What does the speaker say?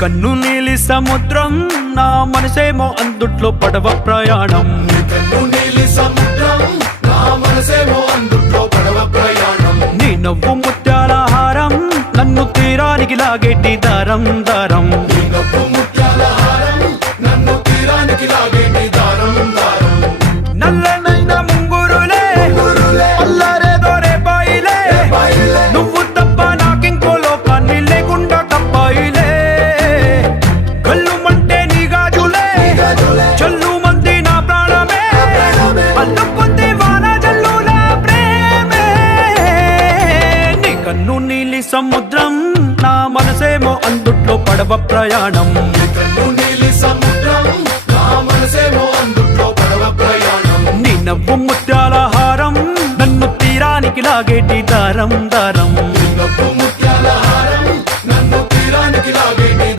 కన్ను నీలి సముద్రం నా మనసేమో అందుట్లో పడవ ప్రయాణం. కన్ను నీలి సముద్రం నా మనసేమో అందుట్లో పడవ ప్రయాణం. నీ నవ్వు ముత్యాల హారం నన్ను తీరానికి లాగేటి దారం దారం. నీ నవ్వు ముత్యాల హారం నన్ను తీరానికి లాగేటి దారం దారం. నల్లనైన ముంగురులే అల్లారేదో రేపాయిలే, నువ్వు తప్ప నాకింకో లోకాన్ని లేకుండా కప్పాయిలే. కళ్ళుమంటే నీ గాజులే చల్లు మంది నా ప్రాణమే, అల్లుకుంది వాన జల్లుల ప్రేమే. నీ కన్ను నీలి సముద్రం నా మనసేమో అందుట్లో పడవ ప్రయాణం. కన్ను నీలి సముద్రం నా మనసేమో అందుట్లో పడవ ప్రయాణం. నీ నవ్వు ముత్యాల హారం నన్ను తీరానికి లాగేటి దారం దారం. నీ నవ్వు ముత్యాల హారం నన్ను తీరానికి